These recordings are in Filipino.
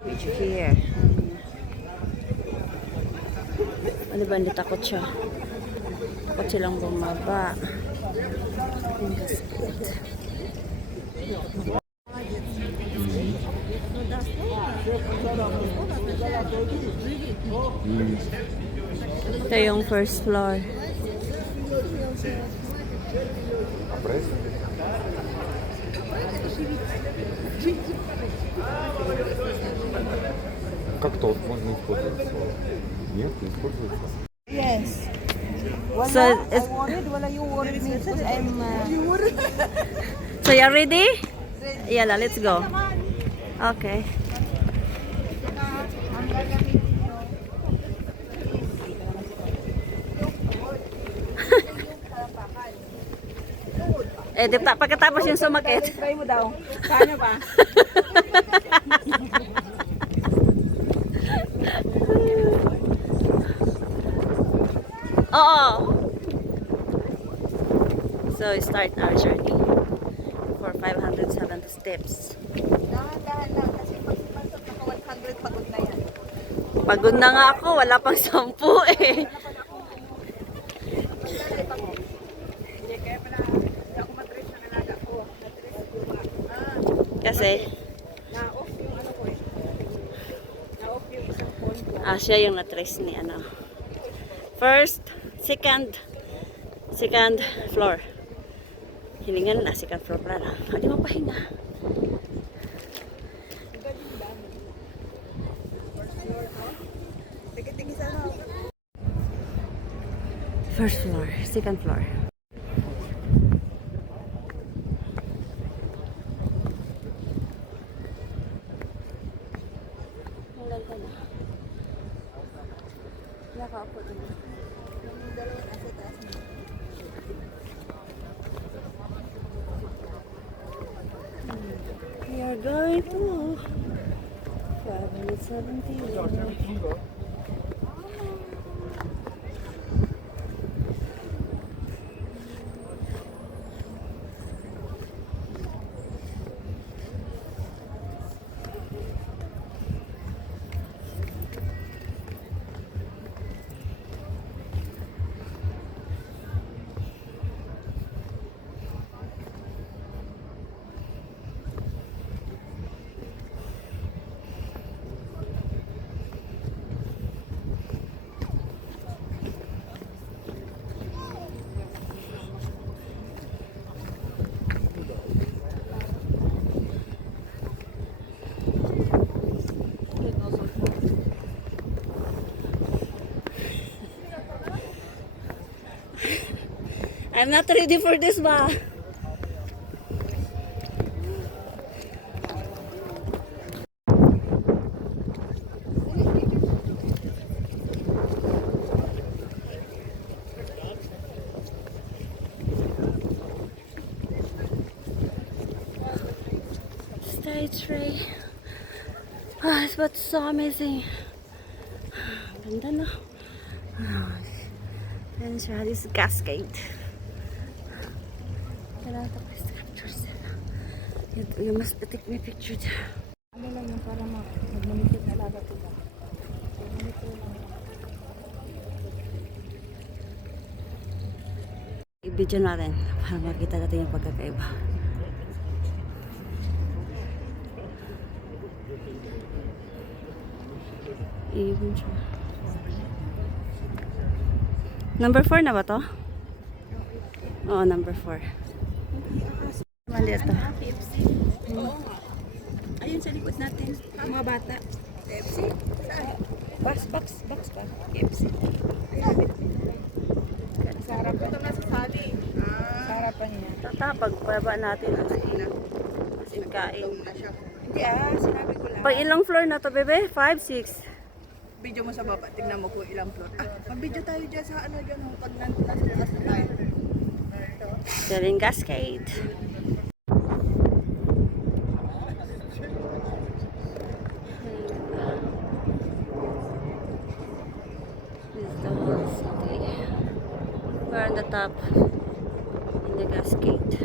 Which here. Ano ba, hindi takot siya. Takot silang bumaba. Yung gasket. Ito yung first floor. Как то можно использовать? Нет, не используется. Yes. Wala, So, I worried. Wala you worried me because I'm... So you're ready? Yeah, let's go. Okay. Di pa pagkatapos yung sumakit. Try mo daw. Kaya ba? Oo. So we start our journey for 570 steps. Dahan-dahan lang kasi pag naka 100 pagod na yan. Pagod na nga ako, wala pang 10 eh. Hindi, kaya pala hindi ako matres na nalaga ko. Natres ko ba? Kasi Na-off yung ano ko eh. Na-off yung isang phone ko. siya yung na-trace ni ano. First, second floor. Hiningan na, second floor pala lang. Hindi mo pahinga. Tingin sa ano. First floor, second floor. Hanggang ka na. Naka ako din. Yung dalawa nasa taas mo. We are going to 570. I'm not ready for this ba? Stage tray. But so amazing. Ganda na. And siya, this cascade. Kailangan tapos capture sila. You must take me picture dyan. Ano lang yung para mag-monitor na laga ko ba? Mag-monitor lang. I-video natin para makita natin yung pagkakaiba. Even siya. Number 4 na ba to? Oo, number 4. Mali ito. Oo nga. Ayun sa likod natin. Mga bata. KFC? Box pa. KFC. Sa harapan. Ito na sa sali. Sa harapan niya. Tatapag, pababa natin ang kain. Hindi sinabi ko lang. Pag ilang floor na to, bebe? 5, 6. Video mo sa baba, tingnan mo kung ilang floor. Mag-video tayo dyan sa ano dyan, pag nasa taas na tayo. Galing cascade. This is the whole city. We're on the top in the cascade.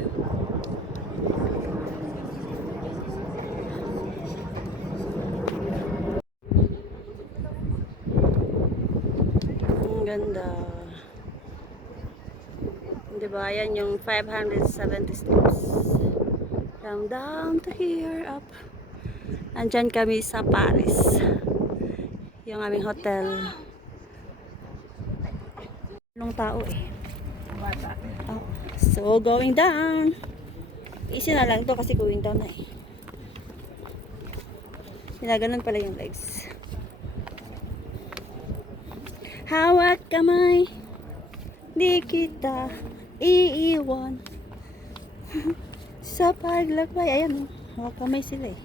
ganda. Diba? Yan yung 570 steps. From down to here, up. Andyan kami sa Paris. Yung aming hotel. Anong tao eh. Oh. So, going down. Easy na lang to kasi going down na eh. Ginaganon pala yung legs. Hawak kamay, di kita iiwan. Sa paglakbay, ayan, hawak kamay sila eh.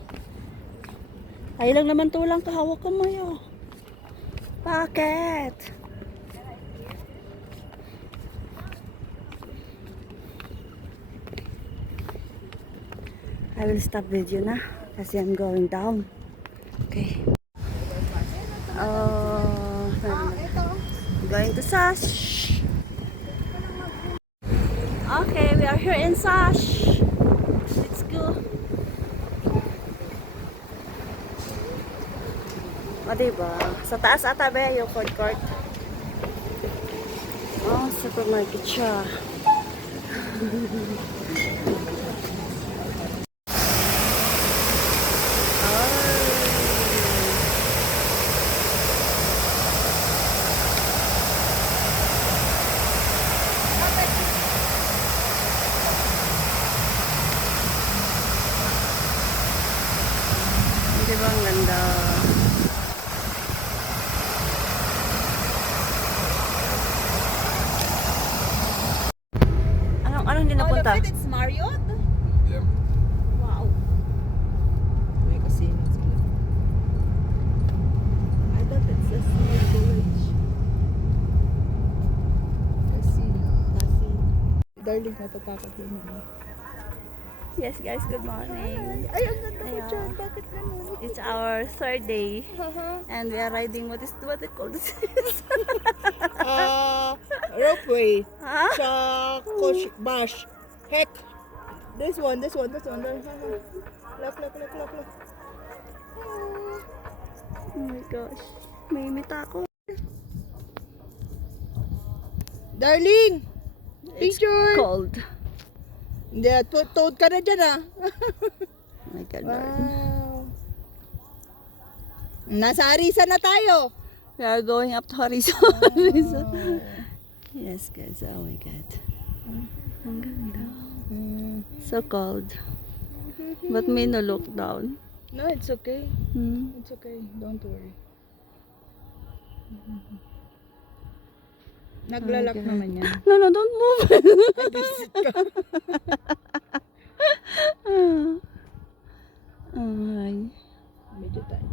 Ay lang naman tulang kahawak kamay oh. Bakit? I will stop video na kasi I'm going down. Okay. Going to Sash. Okay, we are here in Sash. Let's go. O, diba? Sa taas ata ba yung food court? Oh, supermarket siya. Diba ang ganda? Anong hindi napunta? Look at it's Marriott. Yeah. Wow. May casino sila. I thought it's a small village. Casino. Darling, natatakot yun. Yes guys, good morning. Ay, ang ganda mo Ayan. dyan. Bakit ganun? It's our third day Haha. and we are riding what it called this? Ropeway. Huh? Sa Bash. Heck. This one. Look. Oh my gosh. May imita ako. Darling! It's Picture! cold. Hindi, toad ka na dyan ah. Oh my god, Lord. Wow. Nasa Arisa na tayo. We are going up to Horizon. Yes guys, oh my god. Ang ganda. So cold. But may no look down. No, it's okay. Hmm. It's okay. Don't worry. Naglalak Okay. naman yan. No, don't move. Visit ka. Ay. Medyo tayo.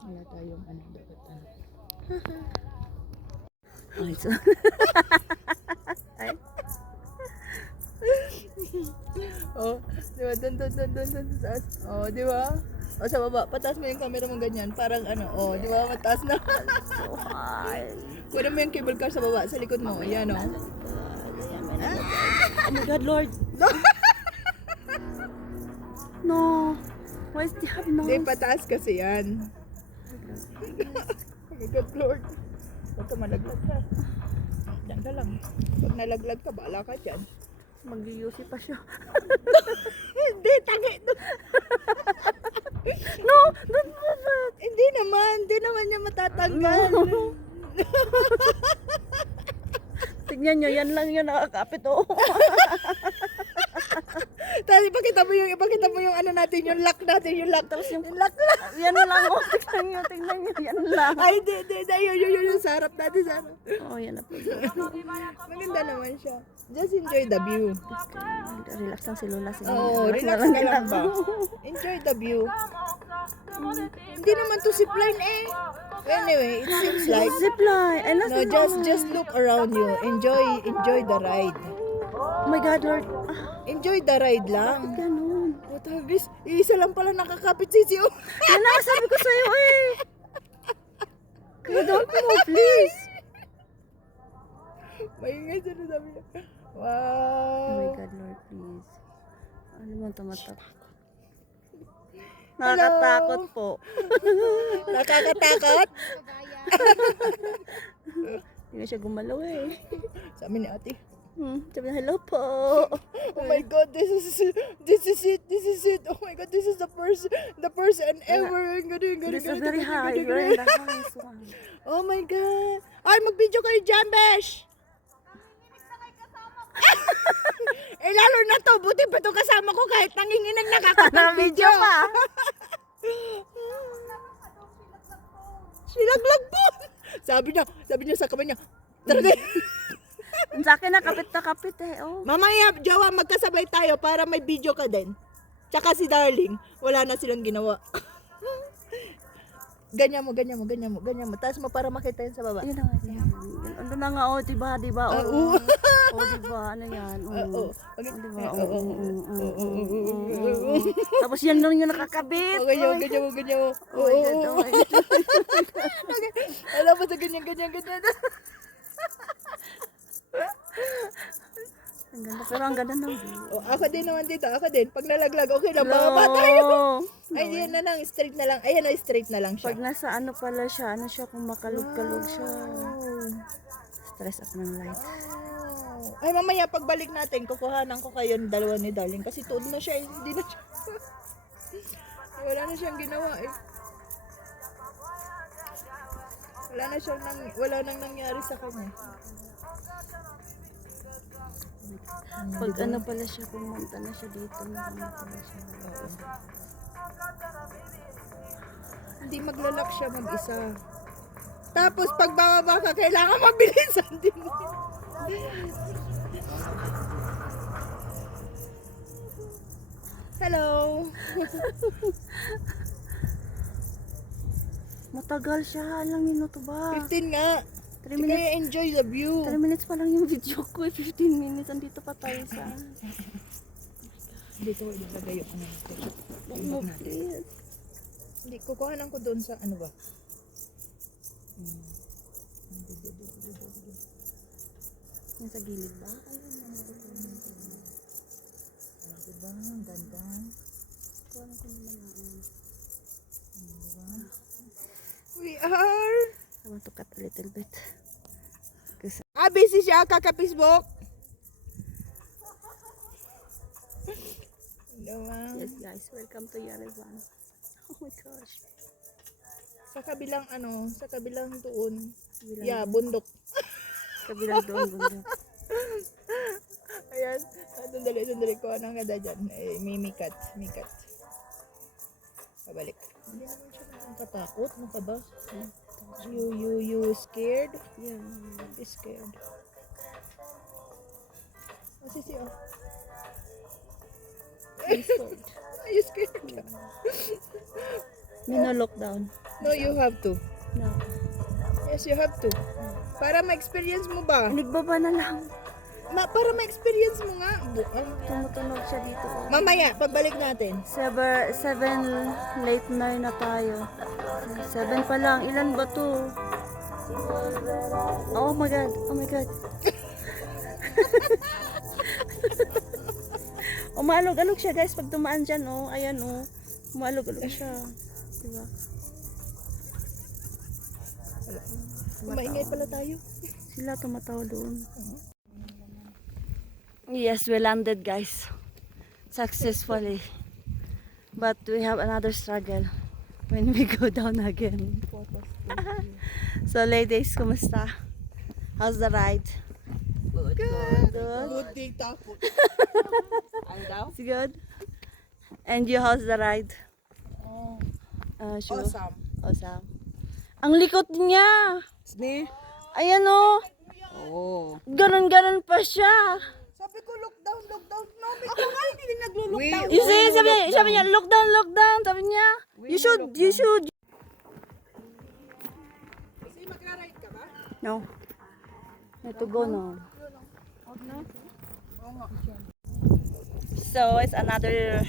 Wala tayong ano dapat ano. Ay, so. Ay. Oh, di ba? Doon sa taas. Oh, di ba? O sa baba, pataas mo yung camera mo ganyan. Parang ano, oh, di ba? Mataas na. So high. Kunin mo yung cable car sa baba, sa likod mo. Yan, oh. Oh my god, Lord. No. Why is they have nose? Hindi, pataas kasi yan. Oh my God, Lord. Huwag ka malaglag ka. Diyan ka lang. Pag nalaglag ka, baala ka dyan. Mag-UC pa siya. Hindi, tagay. No, don't move it. Hindi naman niya matatanggal. No. Tignan nyo, yan lang yung nakakapit. Oh. Tapos ipakita mo yung ano natin, yung lock natin, yung lock. Tapos yung lock. Yan lang. Oh, tignan nyo, yan lang. Ay, di, yun, sa harap natin, sa harap. Oh, yan na po. Maganda naman siya. Just enjoy the view. Relax lang si Lola. Oo, relax ka lang ba? Enjoy the view. Hindi naman to zipline eh. Anyway, it seems like Zipline. Ay, no, just look around you. Enjoy the ride. Oh my God, Lord. Ah, Enjoy the ride lang. ganun. Oh, tagis, isa lang pala nakakapit si Sio. Yan na, sabi ko sa'yo eh. Don't move, please. Maingay siya na sabi niya. Oh my Wow. God, Lord, please. Ano mo tumatak? Nakakatakot po. Nakakatakot? Hindi na siya gumalaw eh. Sabi ni ate. Sabi na, hello po. Oh my God, this is it. Oh my God, this is the first and ever. This is very high. We're in the highest one. Oh my God. Ay, mag-video kayo dyan, Besh. Eh, lalo na to. Buti pa to kasama ko kahit nanginginig nakakapag-video. Video pa. Silaglag po. Sabi niya sa kamay niya. Talaga. Sa akin na kapit eh. Oh. Mamaya, Jawa, magkasabay tayo para may video ka din. Tsaka si Darling, wala na silang ginawa. Ganyan mo. Taas mo para makita yun sa baba. Yun na nga. Ano na nga, oh, diba? Oo. Oh, diba? Ano yan? Oo. Diba? Tapos yan lang yung nakakabit. Ganyan mo. Oh my God, oh my God. Alam mo sa ganyan. Ang ganda, pero ang ganda ng view. Oh, ako din naman dito. Pag nalaglag, okay lang. Bababa tayo. Ay, yun na lang. Straight na lang. Ayan na, straight na lang siya. Pag nasa ano pala siya, ano siya, kung makalog-kalog siya. Stress up ng light. Ay, mamaya pagbalik natin, kukuhanan ko kayo ng dalawa ni Darling. Kasi tuod na siya. Hindi na siya. Wala na siyang ginawa eh. Wala nang nangyari sa kanya. Pag ano pala siya, pumunta na siya dito, ano pala siya. Hindi maglalak siya mag-isa. Tapos pag bababa ka, kailangan mabilisan din. Hello. Matagal siya, ilang minuto ba? 15 nga. 3 minutes. Kaya enjoy the view. 3 minutes pa lang yung video ko, 15 minutes, andito pa tayo sa... Dito ko ilagay yung ano natin. Oh, please. Hindi, kukuhanan ko doon sa ano ba? Yung sa gilid ba? Diba? Ang ganda. Kuhanan ko naman Diba? We are... I want to cut a little bit. Busy siya, kaka-Facebook. Diba? Yes guys, welcome to Yerevan. Oh my gosh. Sa kabilang sa kabilang doon. Kabilang Yeah, bundok. Kabilang doon, bundok. Ayan. Sandali ko. Anong ganda dyan? Eh, may mikat. Pabalik. Hindi naman siya nakakatakot. Ano ka ba? You scared? Yeah. Scared. Sisi, oh. I'm scared. Are you scared? No lockdown. No, you have to. No. Yes, you have to. Para ma-experience mo ba? Nagbaba na lang. Para ma-experience mo nga. Tumutunog siya dito. Mamaya, pagbalik natin. 7 late 9 na tayo. 7 pa lang. Ilan ba to? Oh my God. Umalog-alog siya guys pag dumaan dyan. Oh. Ayan oh. Umalog-alog siya. Diba? Maingay pala tayo. Sila tumatawa doon. Yes, we landed guys. Successfully. But we have another struggle when we go down again. So ladies, kumusta? How's the ride? Good. Good day tapos. It's good? And you, how's the ride? Sure. Awesome. Ang likot niya. Sne? Ayan oh. Oh. Ganon pa siya. Sabi ko lockdown. No, ako nga hindi din naglo-lockdown. You see, sabi niya, lockdown. Sabi niya, you should. Kasi magra-ride ka ba? No. Need to go now. So it's another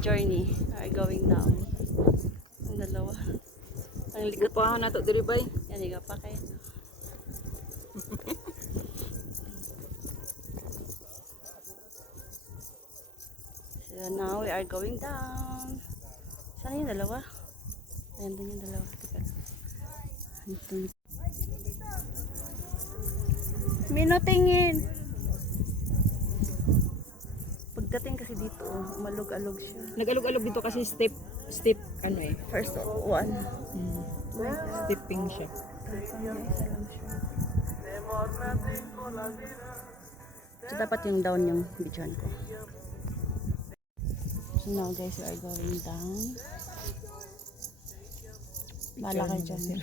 journey. We're going down. Ang dalawa. Ang likot pa na to diri bay. Yan iga pa kay. So So now we are going down. Saan yung dalawa? Ayan din yung dalawa. Teka. Andun. Tingin. Pagdating kasi dito, malug-alog siya. Nag-alog-alog dito kasi steep ano eh. First one. Stepping siya. So dapat yung down yung videoan ko. So now guys, we are going down. Bala kayo dyan.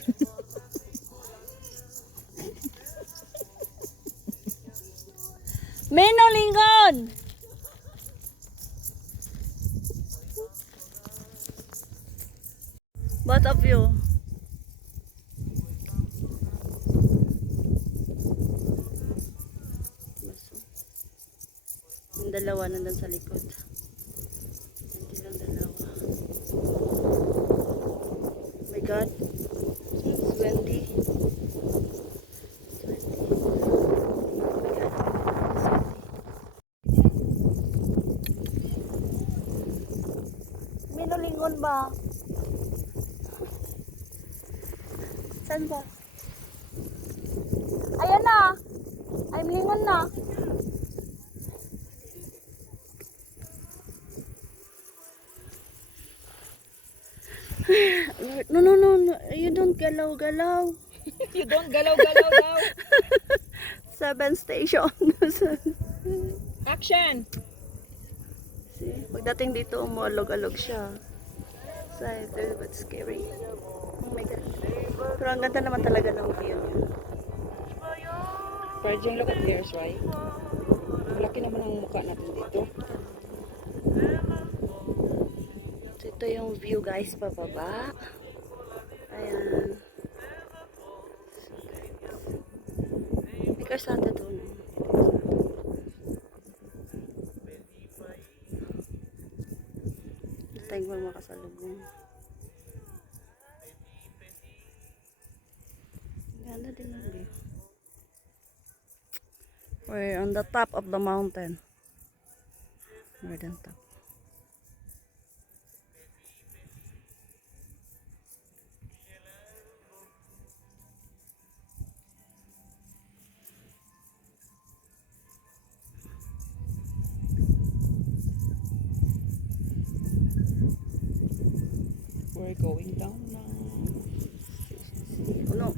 Mino Lingon! Both of you. Yung dalawa nandun sa likod. Hindi lang dalawa. Oh my God. It's windy. It's windy. Oh my God. It's windy. Minulingon ba? Saan ba? Ayan na! Ay, lingon na! No, no, no, no. You don't galaw-galaw. You don't galaw-galaw daw. 7 station. Action! See, pagdating dito, umualog-alog siya. So, it's a little bit scary. Oh my God. Pero ang ganda naman talaga ng view niya. Virgin, look at theirs, right? Malaki naman ang mukha natin dito. So, ito yung view guys, pababa. Ayan. So, guys. May karsada doon. Ito tayong makasalubong. Ganda din ang view. We're on the top of the mountain. We're on top. We're going down now. Oh, no.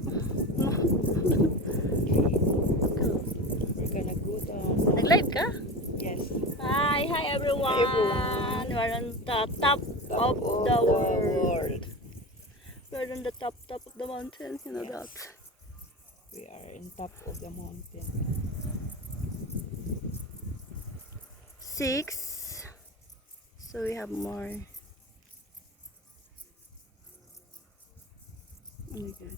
No. We're gonna go down. Nag-live ka? Yes. Hi everyone. Hi, everyone. We're on the top of the world. We're on the top of the mountain. You know that. We are in top of the mountain. 6. So we have more. Oh my God.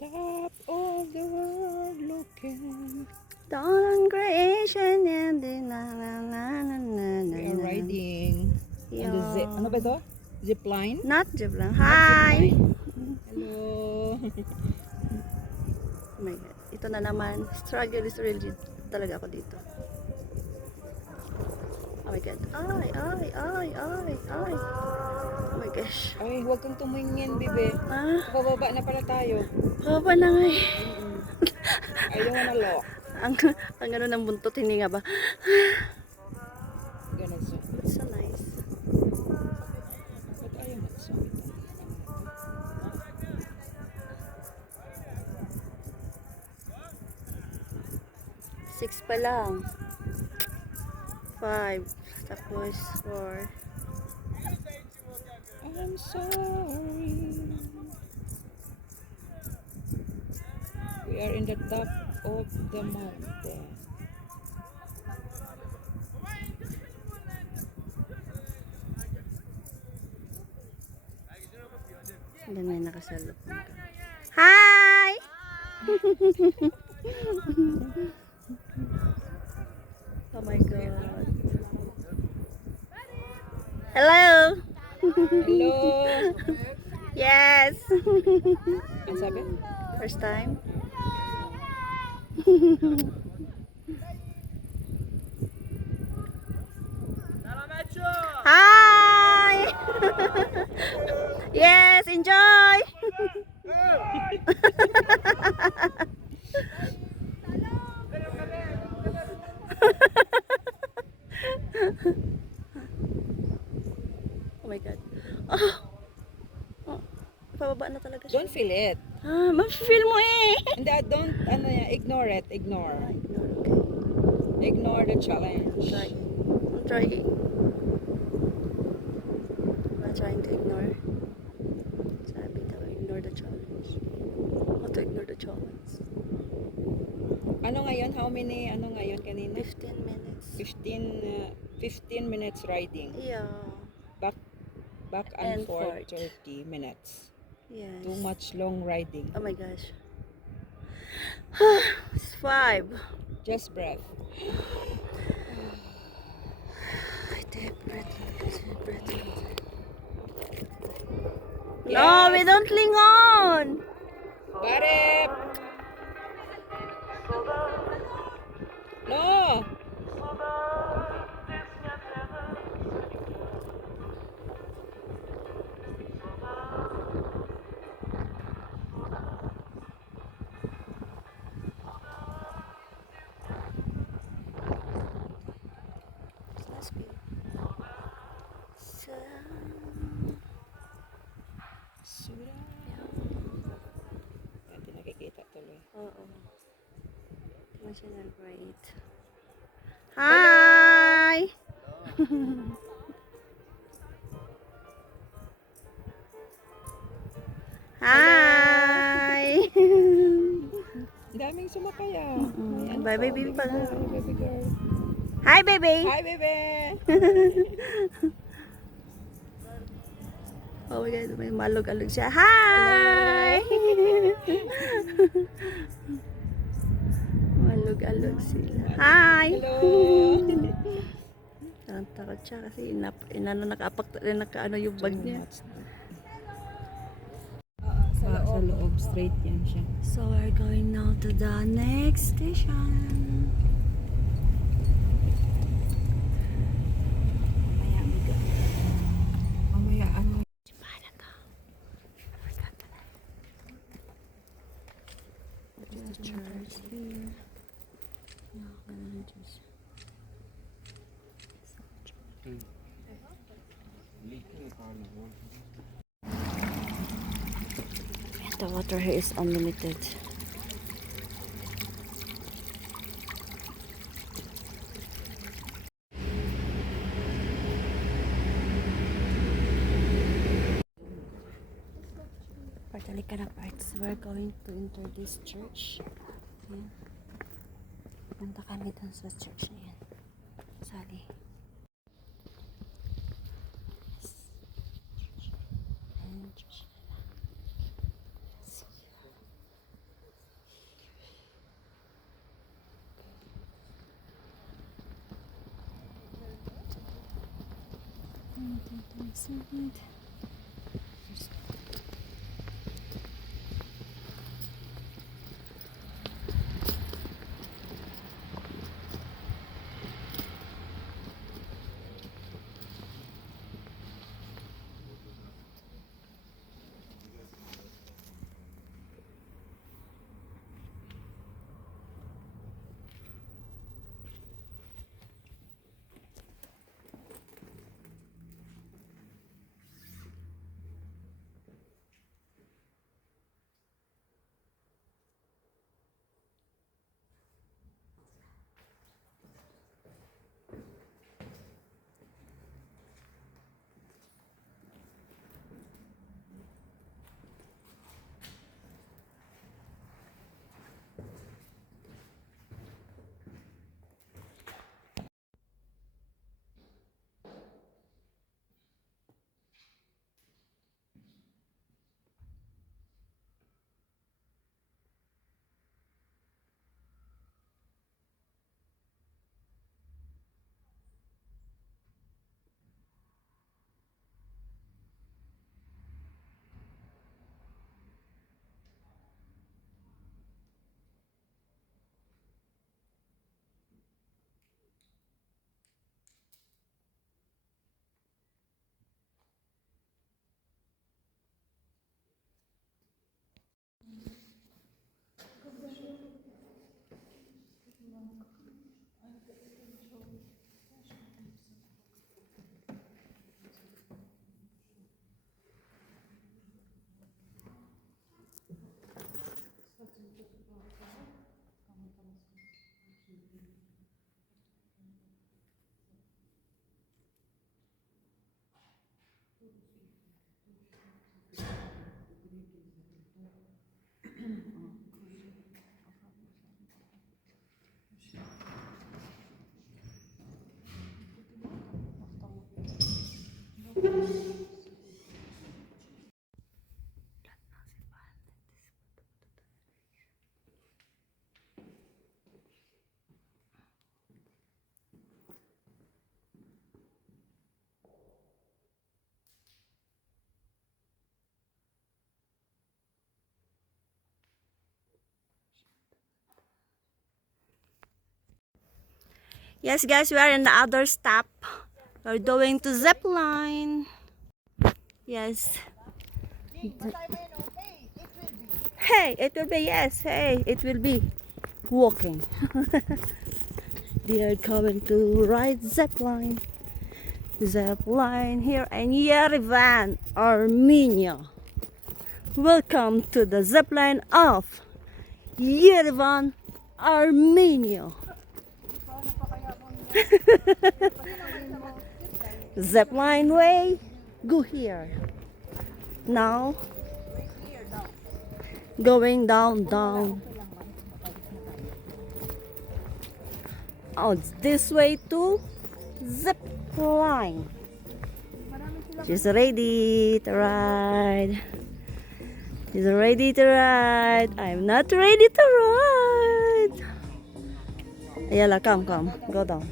Top of the world looking. Dawn on creation and the na na na na na na. We are riding on the zip. Ano ba ito? Zip line? Not zip lang. Hi! Hello. Oh my God. Ito na naman. Struggle is real talaga ako dito. Oh my God. Ay. Oh my gosh. Ay, huwag kang tumingin, bibe. Ah, Bababa na pala tayo. haba na nga eh. I don't wanna look. Ang ano ng buntot, hindi nga ba? Ganun siya. It's so nice. Ba't ayaw matsa? 6 pa lang. 5. Tapos 4. I'm sorry. We are in the top of the mountain. Then may nakasalubong ka. Hi! Oh my God. Hello! Hello! Yes! Ang sabi? First time? Hi! Yes, enjoy! Oh my God. Oh, oh, pababa na talaga siya. Don't feel it. Ah, ma-feel mo eh. Hindi, don't, ano yan, ignore it, ignore. Okay. Ignore the challenge. I'm trying. I'm trying to ignore. Sabi daw, ignore the challenge. How to ignore the challenge? Ano ngayon, how many, ano ngayon kanina? 15 minutes. 15 minutes riding. Yeah. Back And and forth forth. 30 minutes. Yes. Too much long riding. Oh my gosh. It's 5. Just breath. Deep breath. Deep breath. No, Yes. we don't lingon. Barep! No! Let's go. So, Sura. Hindi nakikita tuloy. oo. National great. Hi! Hi! Ang daming sumakay ah. Mm-mm. May ano Bye, pa, baby pa. boy, baby girl. Hi, baby! Hi, baby! Oh my God, may malog-alog siya. Hi! Malog-alog sila. Hi! Hello! Parang takot siya kasi nakaano yung bag niya. Sa loob, straight yan siya. So we're going now to the next station. Mamaya ano? There's a church here. No, just... The water here is unlimited. Partalik ka na parts. We're going to enter this church. Ayan. Punta kami dun sa church na yan. Sali. Ayan, church nila. Yes, guys, we are in the other stop. We're going to zip line. Yes. Hey, it will be, yes, hey, it will be walking. They are coming to ride zip line. Zip line here in Yerevan, Armenia. Welcome to the zip line of Yerevan, Armenia. Zip line way, go here. Now, going down. Oh, it's this way to zip line. She's ready to ride. She's ready to ride. I'm not ready to ride. Ayala, come, go down.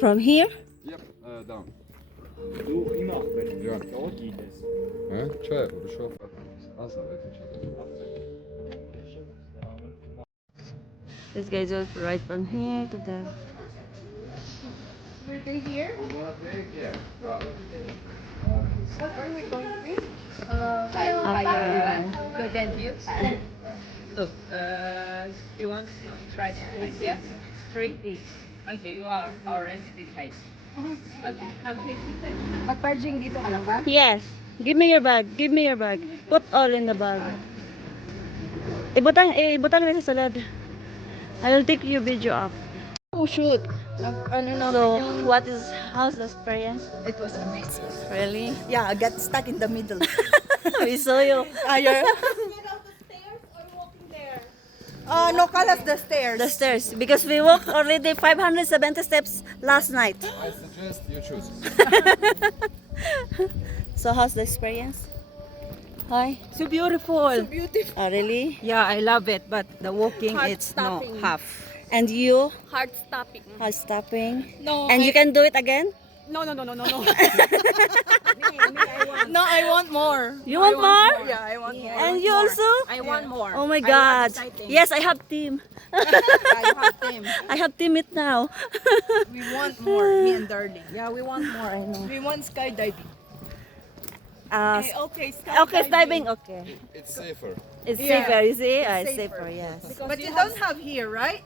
From here? Yep, down. Du immer, wenn Ja. dort geht es. Certo, riuscivo a farlo. This guy goes right from here to the. Good and you? Look, you want to try this? Yes. 3D. Okay, you are already type. Okay, Mag-parging dito ka lang ba? Yes. Give me your bag. Put all in the bag. Ibutang na sa salad. I will take your video up. Oh shoot. So, how's the experience? It was amazing. Really? Yeah, I got stuck in the middle. We saw you. No, Kalas, the stairs. The stairs. Because we walked already 570 steps last night. I suggest you choose. So, how's the experience? Hi. So beautiful. Beautiful. Oh, really? Yeah, I love it, but the walking it's no Heart-stopping. half. And you Heart stopping. are stopping? No, And you can do it again? No. No, I want more. You want more? Yeah, I want more. And you also? I want more. Oh my I love God. exciting. Yes, I have team. I have them. I have team it now. We want more, me and Darling. Yeah, we want more. I know. We want skydiving. Okay, Okay, diving. Okay. It's safer. It's Yeah. safer, you see? It's safer. safer, yes. But you don't have here, right?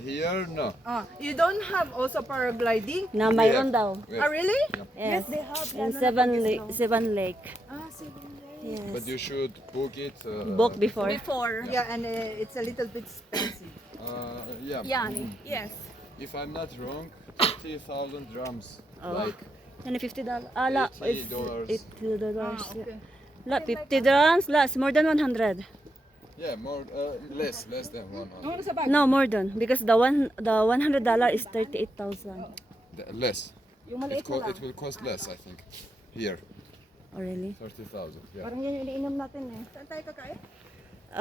Here, no. You don't have also paragliding? Na mayroon daw. We Ah, have- really? Yes. they have. And Seven Lake. Yes. But Yes. you should book it. Book before. Before. Yeah, and it's a little bit expensive. Yeah. Yes. If I'm not wrong, 50,000 drums. Oh. Like, Ano, $50? La, it's $80. $80. Okay. La, 50 dirhams? La, it's more than 100. yeah, more, less than 100. No, more than. Because the $100 is 38,000. Less. It will cost less, I think. Here, Oh, really? 30,000. Yeah. Parang yan yung iniinom natin eh. Saan tayo kakain?